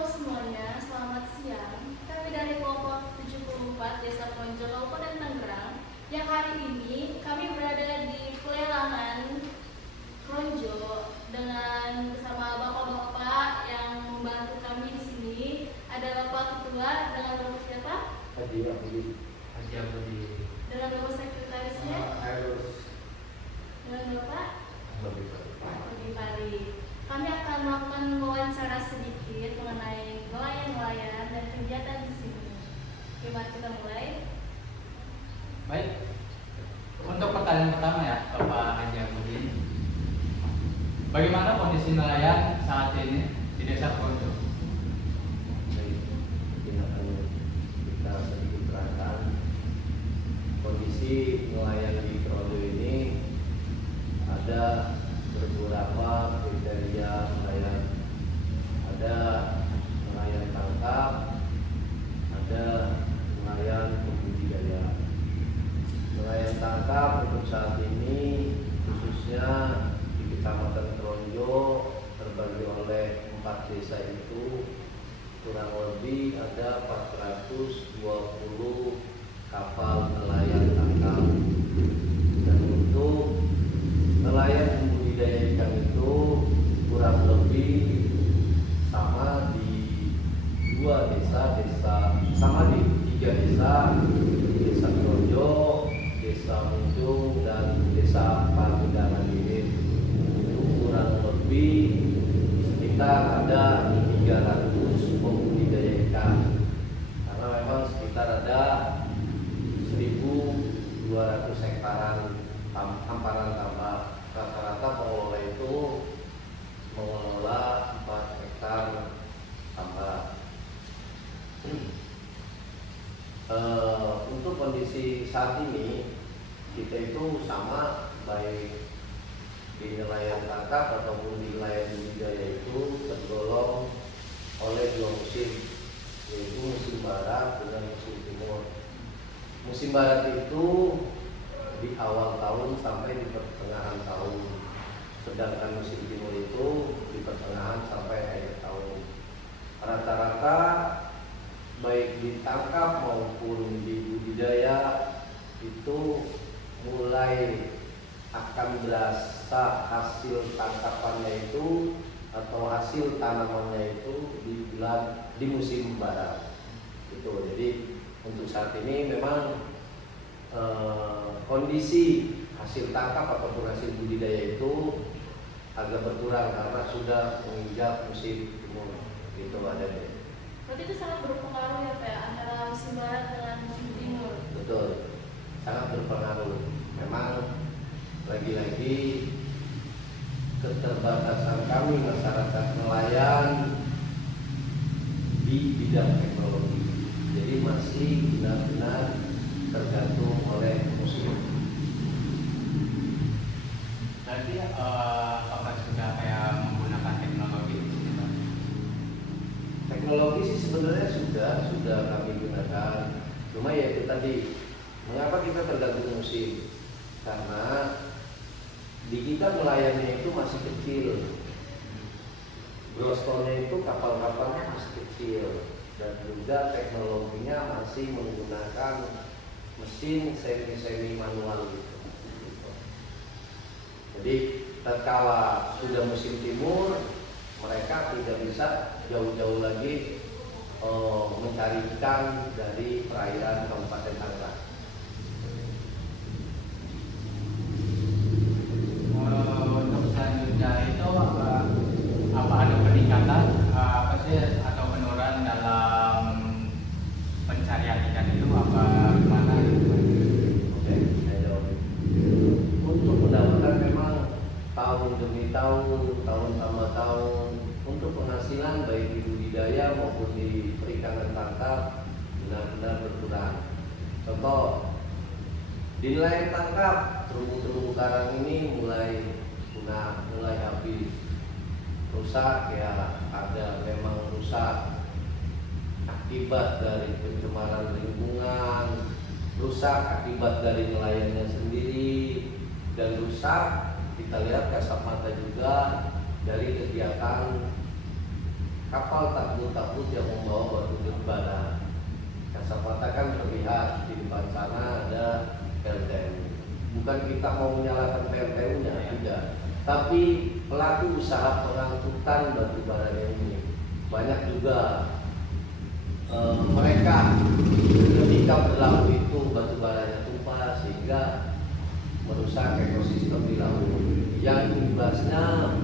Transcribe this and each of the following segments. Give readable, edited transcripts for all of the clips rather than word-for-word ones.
Halo semuanya, selamat siang. Kami dari kelompok 74 Desa Konjo, Kabupaten Tangerang, yang hari ini kami berada di pelelangan Kronjo dengan bersama bapak-bapak yang membantu kami di sini. Ada Bapak Ketua dengan Bapak siapa? Haji Abdi. Dengan Bapak Sekretarisnya? Harus Dengan Bapak? lebih Bagi Pari. Kami akan melakukan wawancara sedikit mengenai nelayan-nelayan dan kegiatan di sini. Oke, mari kita mulai. Baik, untuk pertanyaan pertama ya, Bapak Haji Abudin. Bagaimana kondisi nelayan saat ini di Desa Kronjo? Mungkin akan kita sedikit terangkan kondisi nelayan di Kronjo ini. Ada beberapa kriteria nelayan. Ada nelayan tangkap, ada nelayan pembudidaya. Nelayan tangkap untuk saat ini khususnya di Kecamatan Kronjo terbagi oleh 4 desa itu kurang lebih ada 420 kapal nelayan tangkap. Dan untuk nelayan budidaya ikan itu kurang lebih sama di 2 desa, sama di 3 desa, Desa Kronjo, Desa Munjung, dan Desa Pagundangan ini. Itu kurang lebih sekitar ada 300 pembudidaya ikan, karena memang sekitar ada 1.200 hektaran hamparan tambak. Rata-rata pengelola itu mengelola 4 hektar tambak. Untuk kondisi saat ini kita itu sama, baik di nelayan tangkap ataupun di nelayan budidaya itu tergolong oleh 2 musim, yaitu musim barat dengan musim timur. Musim barat itu di awal tahun sampai di pertengahan tahun, sedangkan musim timur itu di pertengahan sampai akhir tahun. Rata-rata baik ditangkap maupun di budidaya itu mulai akan berasa hasil tangkapannya itu atau hasil tanamannya itu di musim barat. Itu jadi untuk saat ini memang kondisi hasil tangkap ataupun hasil budidaya itu agak berkurang karena sudah menginjak musim timur. Itu ada deh. Berarti itu sangat berpengaruh ya Pak ya, antara musim barat dengan musim timur. Betul, sangat berpengaruh. Memang lagi-lagi keterbatasan kami masyarakat nelayan di bidang teknologi. Jadi masih benar-benar tergantung oleh musim. Berarti Bapak sudah kayak menggunakan teknologi di sini, Pak? Teknologi sih sebenarnya sudah kami gunakan. Cuma ya itu tadi, mengapa kita tergantung musim? Karena di kita nelayannya itu masih kecil. Grostonnya itu kapal-kapalnya masih kecil, dan juga teknologinya masih menggunakan mesin semi manual gitu. Jadi tatkala sudah musim timur, mereka tidak bisa jauh-jauh lagi mencari ikan dari perairan Kabupaten Tangerang. Untuk selanjutnya itu apa ada peningkatan apa sih atau penurunan dalam pencarian ikan itu apa gimana? Oke, saya jawab. Untuk pendapatan memang tahun demi tahun, tahun tambah tahun, untuk penghasilan baik di budidaya maupun di perikanan tangkap benar-benar berkurang. Contoh, di nelayan tangkap terumbu-terumbu karang ini mulai punah, mulai habis, rusak ya, ada memang rusak akibat dari pencemaran lingkungan, rusak akibat dari nelayannya sendiri, dan rusak kita lihat kasat mata juga dari kegiatan kapal takbut-takbut yang membawa batu bara. Kasat mata kan terlihat di depan sana ada PLTU. Bukan kita mau menyalahkan PLTU-nya, tidak. Tapi pelaku usaha pengangkutan batu bara ini banyak juga mereka ketika berlaut itu batu baranya tumpah sehingga merusak ekosistem di laut yang imbasnya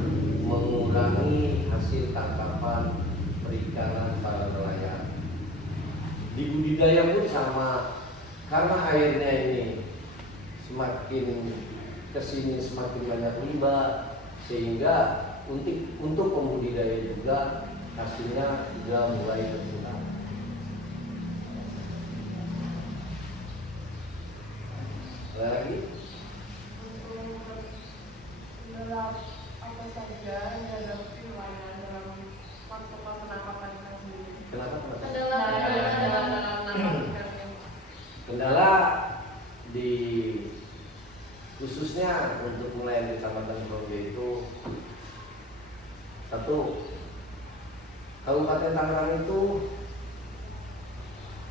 mengurangi hasil tangkapan perikanan para nelayan. Di budidaya pun sama, karena airnya ini semakin kesini semakin banyak limbah, sehingga untuk pembudidaya juga hasilnya juga mulai berkurang. Ada lagi? Dalam apa saja yang dihadapi nelayan dalam waktu penangkapan ikan sendiri? Kenapa? Kendala Dalam menangkap ikan. Kendala di khususnya untuk nelayan Kecamatan Projo itu, satu, Kabupaten Tangerang itu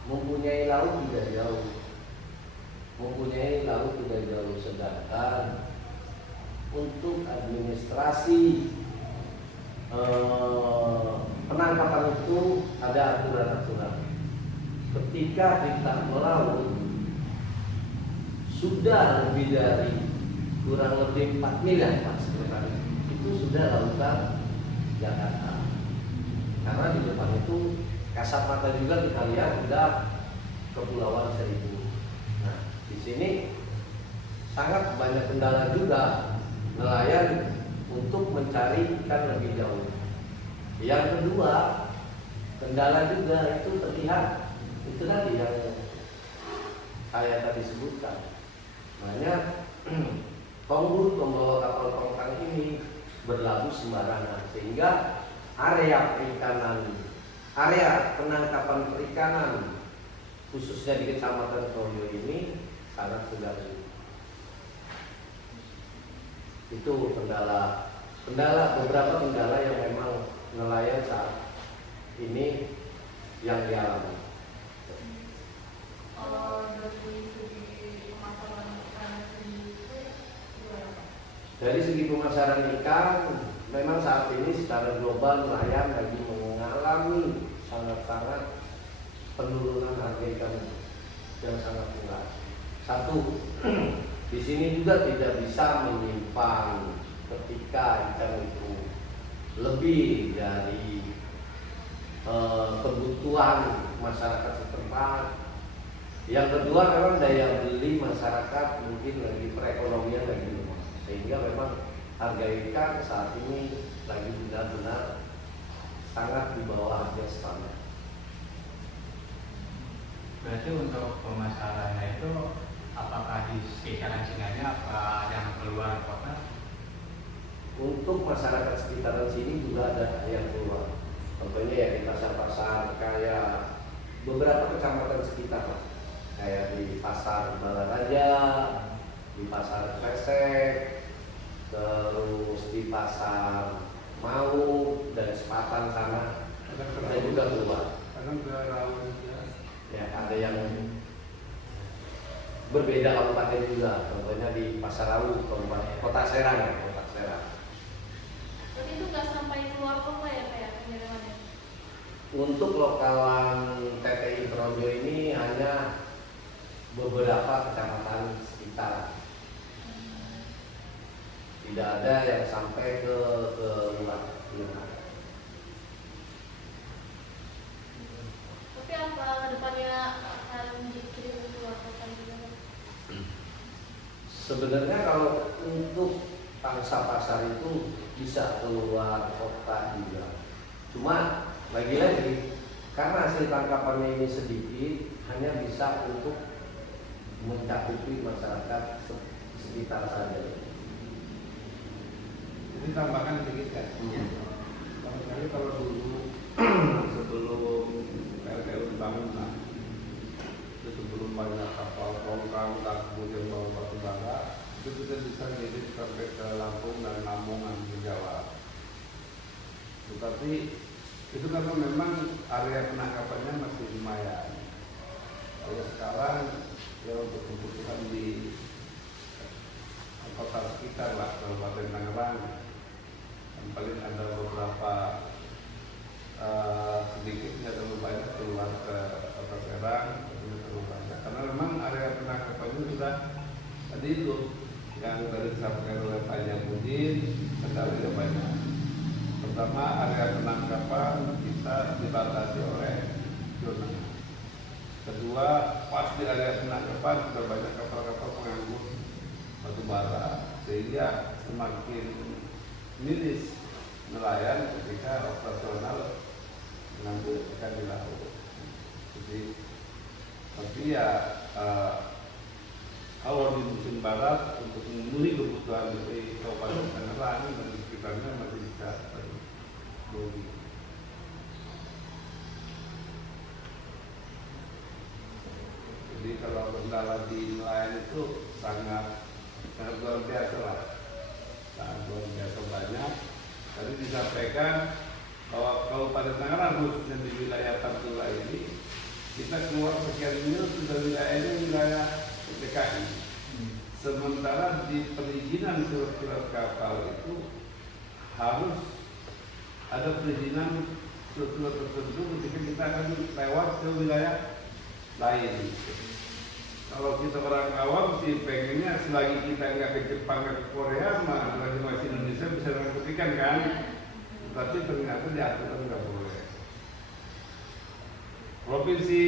mempunyai laut tidak jauh, sedangkan untuk administrasi penangkapan itu ada aturan-aturan. Ketika kita melaut sudah lebih dari kurang lebih 4 mil ya Pak Sekretaris, itu sudah lautan Jakarta. Karena di depan itu kasat mata juga kita lihat sudah Kepulauan Seribu. Nah, di sini sangat banyak kendala juga nelayan untuk mencari ikan lebih jauh. Yang kedua, kendala juga itu terlihat itu tadi yang saya tadi sebutkan. Makanya penghulu pembawa kapal tongkang ini berlabuh sembarangan sehingga area penangkapan perikanan khususnya di Kecamatan Projo ini sangat sulit. Itu beberapa kendala yang memang nelayan saat ini yang dialami. Dari segi pemasaran ikan, memang saat ini secara global nelayan lagi mengalami sangat-sangat penurunan harga ikan yang sangat murah. Satu, di sini juga tidak bisa menyimpan ketika ikan itu lebih dari kebutuhan masyarakat setempat. Yang kedua, memang daya beli masyarakat mungkin lagi perekonomian lagi lemah, sehingga memang harga ikan saat ini lagi benar-benar sangat di bawah harga standar. Berarti untuk pemasarannya itu apakah di sekitaran sini apa yang keluar kota? Untuk masyarakat sekitaran sini juga ada yang keluar. Contohnya ya di pasar-pasar kayak beberapa kecamatan sekitar, kayak di pasar Balaraja, di pasar Kresek, terus di pasar Mau dan Sepatan sana ada juga keluar. Ya, ada yang berbeda kabupaten juga, contohnya di Pasar Rawu, Kota Serang ya, Kota Serang. Berarti itu nggak sampai keluar kota ya Pak ya pengirimannya? Untuk lokalan TTI Projo ini hanya beberapa kecamatan sekitar, tidak ada yang sampai ke luar. Tapi apa kedepannya akan dikirim ke luar kota juga? Sebenarnya kalau untuk pangsa pasar itu bisa keluar kota juga. Cuma lagi-lagi karena hasil tangkapannya ini sedikit, hanya bisa untuk mencakupi masyarakat sekitar saja. Ini tambahkan sedikit kan? Barangkali kalau dulu sebelum PLTU dibangun, itu sebelum banyak kapal tongkang dan kemudian bawa batu bara, itu kita bisa ngirim sampai ke Lampung dan Lamongan ke Jawa. Tetapi Itu karena memang area penangkapannya masih lumayan. Kalau sekarang ya untuk kebutuhan di kota sekitar lah, Kabupaten Tangerang, yang paling ada beberapa sedikit nggak terlalu banyak keluar ke kota Serang, terlalu banyak. Karena memang area penangkapannya sudah tadi itu yang tadi disampaikan oleh Pak Jambudin, kendalanya banyak. Pertama, area penangkapan kita dibatasi oleh zona. Kedua, pas di area penangkapan sudah banyak kapal-kapal pengangkut batu bara, sehingga semakin miris nelayan ketika operasional mengambil ikan di laut. Jadi, tapi ya kalau di musim barat untuk memenuhi kebutuhan dari Kabupaten Tangerang dan di sekitarnya masih bisa terpenuhi. Jadi kalau kendala di nelayan itu sangat luar biasa lah, sangat luar biasa banyak. Tadi disampaikan bahwa Kabupaten Tangerang khususnya di wilayah Tantula ini kita keluar sekian mil sudah wilayahnya wilayah DKI. Sementara di perizinan surat-surat kapal itu harus ada perizinan surat-surat tertentu ketika kita akan lewat ke wilayah lain. Kalau kita orang awam sih pengennya selagi kita nggak ke Jepang, nggak ke Korea, masih Indonesia bisa nangkep ikan kan? Tapi ternyata di aturan nggak boleh. Provinsi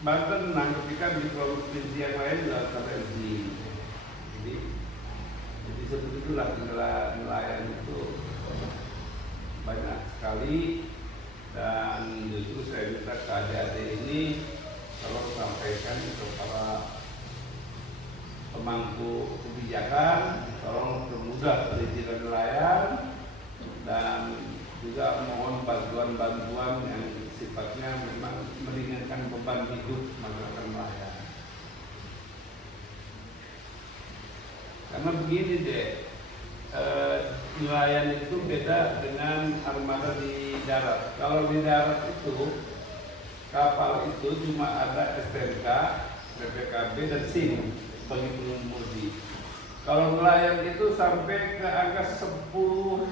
Banten nangkep ikan di provinsi yang lain nggak sampai izin. Jadi seperti itulah nelayan itu banyak sekali, dan justru saya minta ke adik-adik ini tolong sampaikan ke para pemangku kebijakan, tolong permudah perizinan nelayan dan juga mohon bantuan-bantuan yang sifatnya memang meringankan beban hidup masyarakat nelayan. Karena begini deh, nelayan itu beda dengan armada di darat. Kalau di darat itu kapal itu cuma ada STNK, BPKB dan SIM bagi pengemudi. Kalau nelayan itu sampai ke angka 10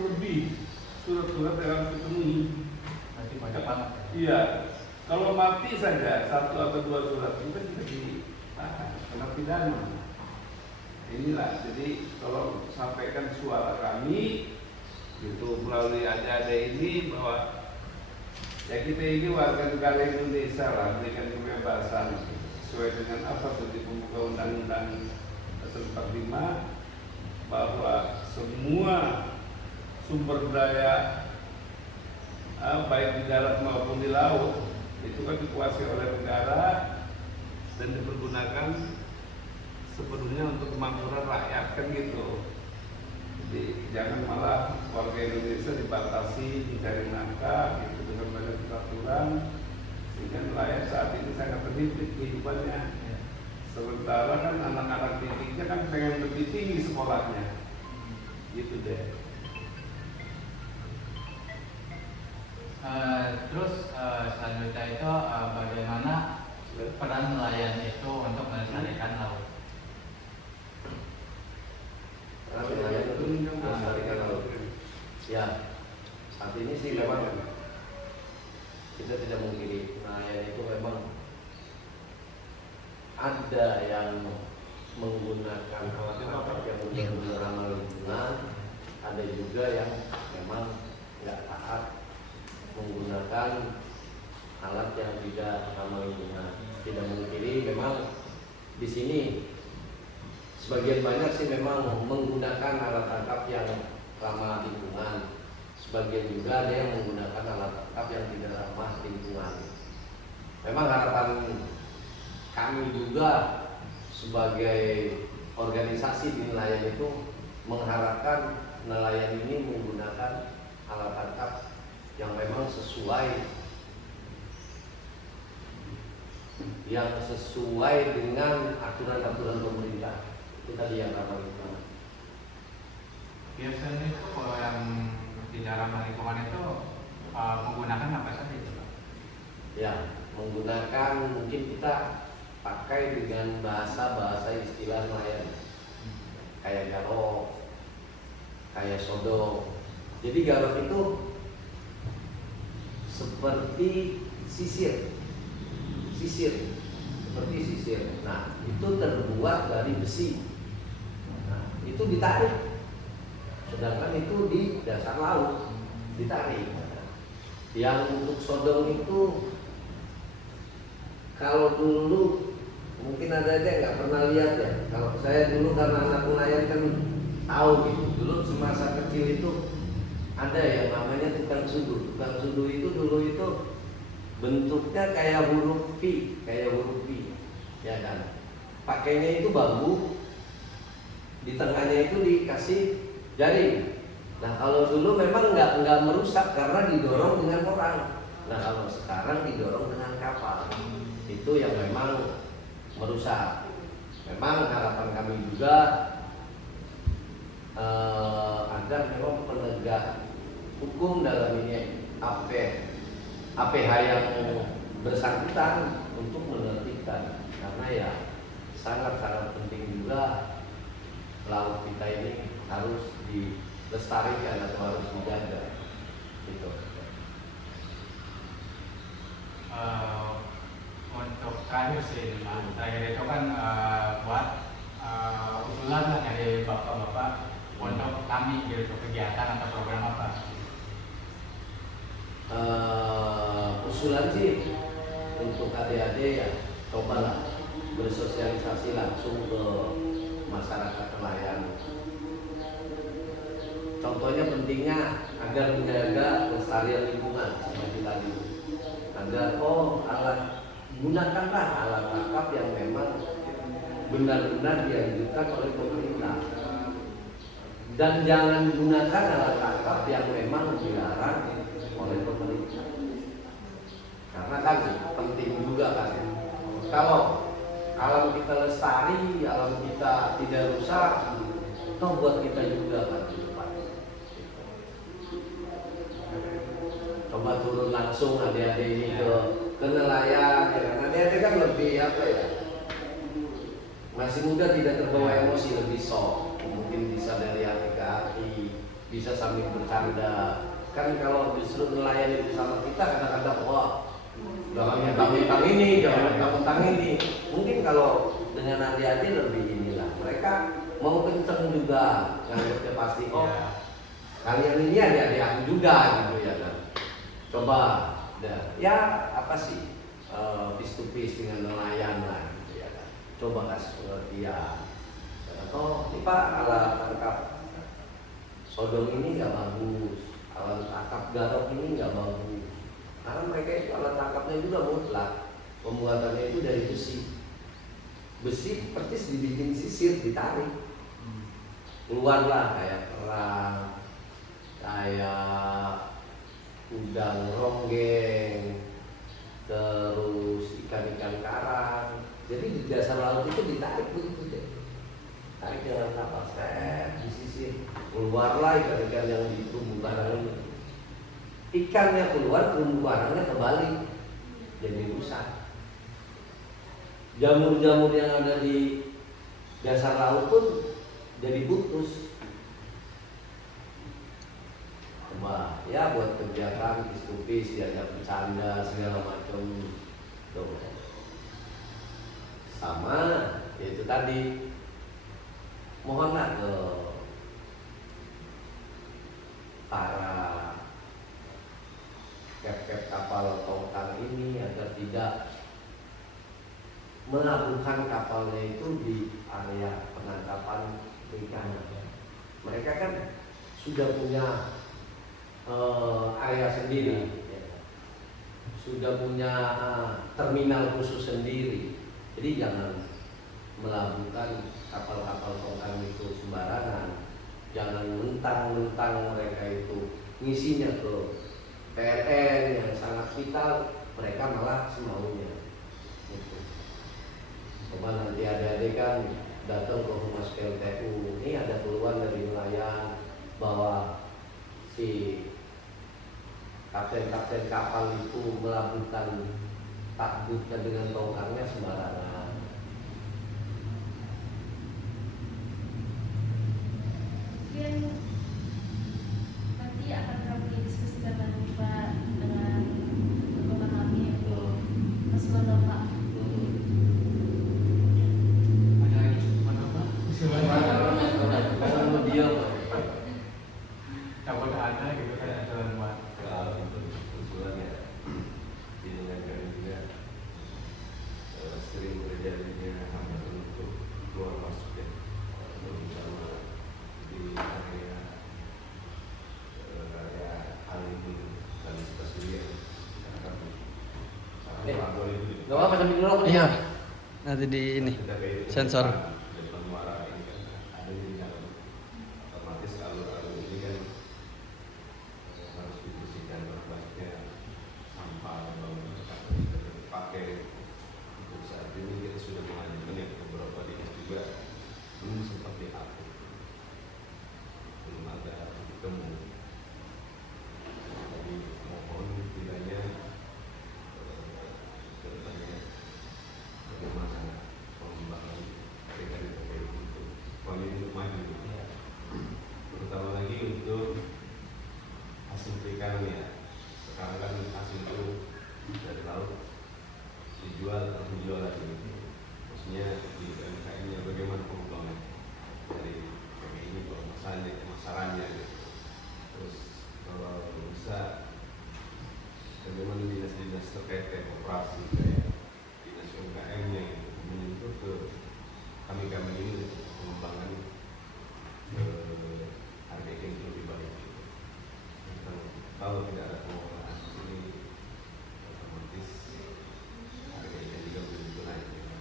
lebih surat-surat yang harus dipenuhi. Berarti banyak banget. Iya, kalau mati saja 1 atau 2 surat itu bisa ditahan kena pidana. Inilah, jadi tolong sampaikan suara kami itu melalui adik-adik ini bahwa ya kita ini warga negara Indonesia lah, berikan kebebasan sesuai dengan apa tuh di pembuka Undang-Undang 45 bahwa semua sumber daya baik di darat maupun di laut itu kan dikuasai oleh negara dan dipergunakan sepenuhnya untuk kemakmuran rakyat kan gitu. Jadi jangan malah warga Indonesia dibatasi mencari nafkah gitu dengan banyak peraturan sehingga nelayan saat ini sangat terhimpit kehidupannya. Sementara kan anak-anak didiknya kan pengen lebih tinggi sekolahnya, gitu deh. Terus selanjutnya itu bagaimana peran nelayan itu untuk melestarikan laut? Nelayan itu melestarikan laut. Ya, saat ini sih memang kita tidak mungkiri nelayan itu memang ada yang menggunakan alat yang benar-benar ramah lingkungan, ada juga yang memang nggak taat menggunakan alat yang tidak ramah lingkungan. Tidak mungkiri memang di sini sebagian banyak sih memang menggunakan alat tangkap yang ramah lingkungan. Sebagian juga ada yang menggunakan alat tangkap yang tidak ramah lingkungan. Memang harapan kami juga sebagai organisasi di nelayan itu mengharapkan nelayan ini menggunakan alat tangkap yang memang sesuai dengan aturan-aturan pemerintah. Itu tadi yang ramah lingkungan. Biasanya itu kalau yang tidak ramah lingkungan itu menggunakan apa saja itu Pak? Ya, menggunakan mungkin kita pakai dengan bahasa istilah nelayan, kayak garok, kayak sodong. Jadi garok itu seperti sisir, seperti sisir. Nah, itu terbuat dari besi. Nah, itu ditarik. Sedangkan itu di dasar laut ditarik. Yang untuk sodong itu, kalau dulu mungkin ada aja nggak pernah lihat ya. Kalau saya dulu karena anak nelayan kan tahu gitu. Dulu semasa kecil itu ada yang namanya tukang sudu. Tukang sudu itu dulu itu bentuknya kayak huruf V, ya kan. Pakainya itu bambu, di tengahnya itu dikasih jaring. Nah kalau dulu memang nggak merusak karena didorong dengan orang. Nah kalau sekarang didorong dengan kapal, itu yang memang merusak. Memang harapan kami juga agar memang penegak hukum dalam ini APH yang bersangkutan untuk menertibkan, karena ya sangat-sangat penting juga laut kita ini harus dilestarikan atau harus dijaga gitu. Untuk terakhir sih, terakhir itu kan buat usulan lah dari bapak-bapak untuk kami gitu, kegiatan atau program apa? Usulan sih untuk adik-adik ya, cobalah bersosialisasi langsung ke masyarakat nelayan. Contohnya pentingnya agar menjaga kelestarian lingkungan seperti tadi. Agar gunakanlah alat tangkap yang memang benar-benar dianjurkan oleh pemerintah. Dan jangan gunakan alat tangkap yang memang dilarang oleh pemerintah. Karena kan penting juga kan. Kalau alam kita lestari, alam kita tidak rusak, toh buat kita juga kan di depan. Coba turun langsung adik-adik ini ke nelayan, ya kan? Adik-adik kan lebih apa ya? Masih muda, tidak terbawa emosi, lebih soft. Mungkin bisa dari hati ke hati, bisa sambil bercanda. Kan kalau justru nelayan itu sama kita kadang-kadang wah, jangan mentang-mentang ini, jangan mentang-mentang ini. Mungkin kalau dengan adik-adik lebih inilah. Mereka mau kenceng juga, nganggapnya pasti kalian ini adik-adik aku juga gitu ya kan. Coba ya apa sih face to face dengan nelayan lah gitu ya kan. Coba kasih pengertian. Oh, ini Pak, alat tangkap sodong ini nggak bagus, alat tangkap garok ini nggak bagus. Karena mereka itu alat tangkapnya juga mutlak, pembuatannya itu dari besi persis dibikin sisir, ditarik keluarlah kayak kerang, kayak udang ronggeng, terus ikan-ikan karang. Jadi di dasar laut itu ditarik begitu deh, tarik dengan kapal set, disisir, keluarlah ikan-ikan yang di terumbu karang ini. Ikannya keluar, terumbu karangnya kembali jadi rusak. Jamur-jamur yang ada di dasar laut pun jadi putus. Coba ya buat kegiatan istupis, diajak bercanda segala macam tuh. Sama itu tadi, mohonlah ke para kap-kap kapal tongkang ini agar tidak melabuhkan kapalnya itu di area penangkapan ikan. Mereka kan sudah punya area sendiri, ya. Sudah punya terminal khusus sendiri. Jadi jangan melabuhkan kapal-kapal tongkang itu sembarangan. Jangan mentang-mentang mereka itu ngisinya ke PLN yang sangat vital, mereka malah semaunya. Gitu. Coba nanti adik-adik kan datang ke Humas PLTU, ini ada keluhan dari nelayan bahwa si kapten kapal itu melakukan takbutnya dengan tongkangnya sembarangan. Mungkin nanti akan kami diskusikan lagi Pak dengan teman kami untuk masukan Bapak. Ada mana Pak? Kalau dia Takut ada gitu kan aturan buat. Kalau itu usulannya didengarkan juga sering terjadinya hambatan untuk keluar masuk ya, terutama di area Halim dan Stasiun karena kan sangat boleh itu. nggak apa-apa sambil dulu aku Iya. nih. Nanti di ini Kita kayak itu sensor. dan pengeluaran ini kan ada di dalam otomatis alur-alur ini kan harus dibersihkan berbagai sampah dan bangunan yang sudah dipakai. Untuk saat ini kita sudah mengajukan yang beberapa dinas juga belum sempat diatur, belum ada temu. Jadi mohon kiranya kedepannya bagaimana pengembangan mereka terkait untuk famili untuk maju, terutama lagi untuk hasil perikanannya. Sekarang kan hasil itu dari laut dijual atau dijual lagi, maksudnya di UMKM-nya bagaimana pengembangan dari kayak ini pemasarannya gitu. Terus kalau bisa bagaimana dinas-dinas terkait kayak koperasi kayak dinas UMKM-nya gitu, menyentuh ke kami-kami ini untuk pengembangan harga ikan itu lebih baik gitu. Kalau tidak ada pengelolaan di sini otomatis harga ikan juga begitu naik gitu.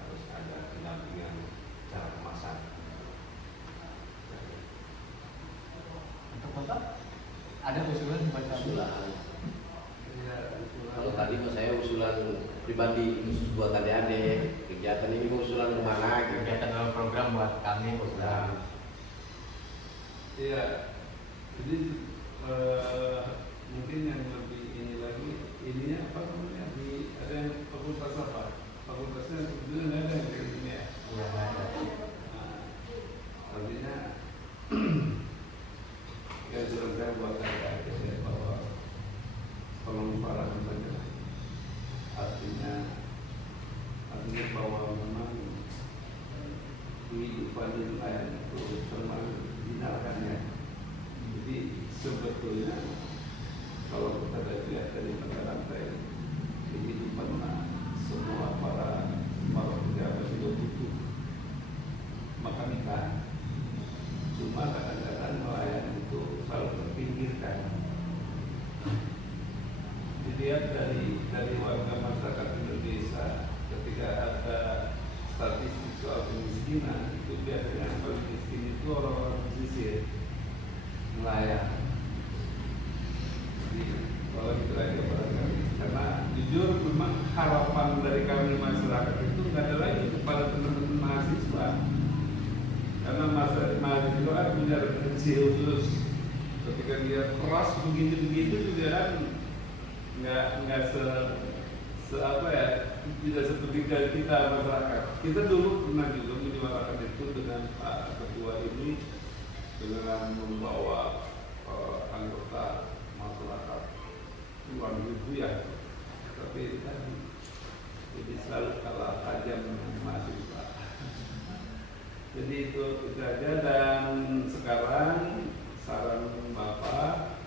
Harus ada pendampingan cara kemasan. Untuk Bapak ada usulan buat kami? Usulan. Kalau tadi mah saya usulan pribadi khusus buat adik-adik. Kegiatan ini mau usulan kemana gitu. Kegiatan dalam program buat kami usulan. Iya, jadi mungkin yang lebih ini lagi, ininya apa namanya? Ada yang fakultas apa? Fakultasnya sebetulnya nggak ada yang kayak gini ya. Iya, ada. Nah, artinya ya sudah saya buat adik-adik ya bahwa tolong para saja. Artinya bahwa memang kehidupan di nelayan itu memang dinalakannya. Jadi sebetulnya kalau kita lihat dari rantai kehidupan semua para pejabat itu butuh makan ikan. Cuma kadang-kadang nelayan itu selalu terpinggirkan. Dilihat dari warga masyarakat Indonesia ketika ada statistik soal kemiskinan itu biasanya yang paling miskin itu orang-orang pesisir nelayan. Jadi kalau itu aja barangkali karena jujur memang harapan dari kami masyarakat itu nggak ada lagi kepada teman-teman mahasiswa karena mahasiswa kan punya referensi khusus ketika dia keras begitu juga kan nggak se apa ya, tidak seperti kita masyarakat. Kita dulu pernah juga menyuarakan itu dengan Pak Ketua ini dengan membawa anggota masyarakat luar negeri ya, tapi tadi jadi selalu kalah tajam dengan mahasiswa. Jadi itu aja, dan sekarang saran Bapak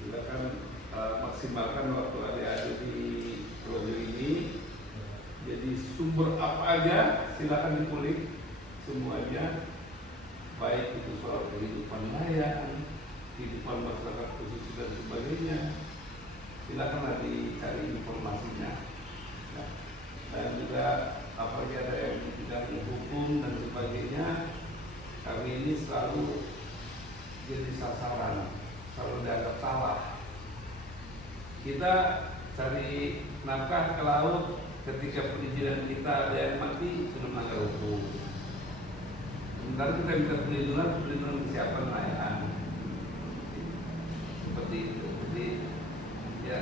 silakan maksimalkan waktu adik-adik di proyek ini. Jadi sumber apa aja silakan dikulik semuanya, baik itu soal kehidupan nelayan, kehidupan masyarakat pesisir dan sebagainya. Silakanlah dicari informasinya. Ya. Dan juga apalagi ada yang di bidang hukum dan sebagainya, kami ini selalu jadi sasaran, selalu dianggap salah. Kita cari nafkah ke laut, ketika perizinan kita ada yang mati sudah melanggar hukum. Sementara kita minta perlindungan kesiapan nelayan. Seperti seperti itu. Jadi ya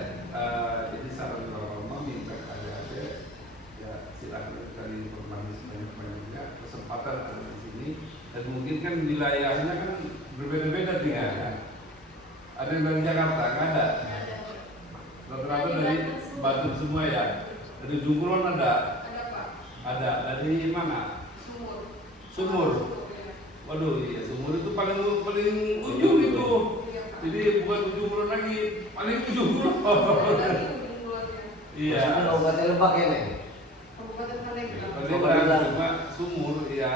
jadi saran Romo minta adik-adik ya silakan cari informasi sebanyak-banyaknya, kesempatan ada di sini, dan mungkin kan wilayahnya kan berbeda-beda tinggalnya. Ada yang dari Jakarta, nggak ada? Rata-rata dari Batu semua ya. Dari Jungkulon ada? Ada Pak. Ada. Dari mana? Sumur. Sumur. Waduh, iya Sumur itu paling ujung itu. Iya, Pak. Jadi bukan ujung kulon lagi, paling ujung kulon. Dari ujung kulonnya. Iya. Maksudnya Kabupaten Lebak ya nih. Kabupaten Pandeglang. Pandeglang cuma Sumur ya.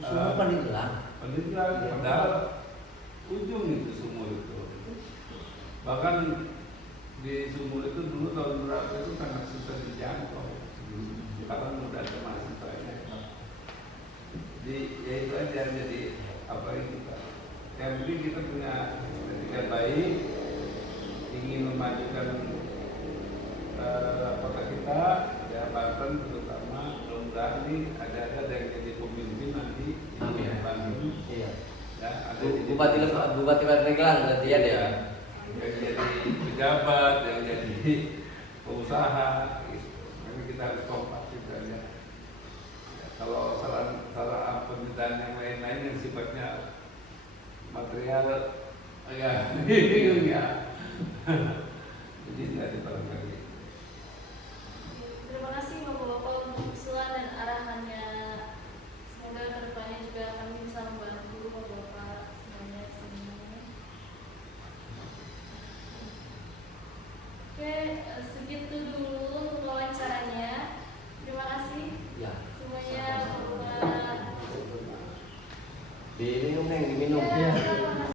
Semua Pandeglang. Pandeglang, padahal ujung itu Sumur itu. Bahkan di Sumur itu dulu tahun berapa itu sangat susah dijangkau. Sekarang udah ada mahasiswanya. Jadi ya itu aja, jadi apa itu Pak. Yang penting kita punya etika baik, ingin memajukan kota kita, ya Banten terutama. Mudah-mudahan ini ada yang jadi pemimpin nanti di Bandung. Iya. Ya, ada Bupati Pandeglang berarti ya dia. yang jadi pejabat, yang jadi pengusaha, gitu. Makanya kita harus kompak juga ya. Ya, kalau salah pemerintahan yang lain-lain yang sifatnya material, ya bingung ya. Jadi tidak diperlukan. Terima kasih Bapak-Bapak untuk usulan dan arahannya. Semoga kedepannya juga kami bisa membantu Bapak-Bapak semuanya sini. Oke, segitu dulu untuk wawancaranya. Terima kasih Ya. semuanya Bapak. Diminum neng, diminum. Ya,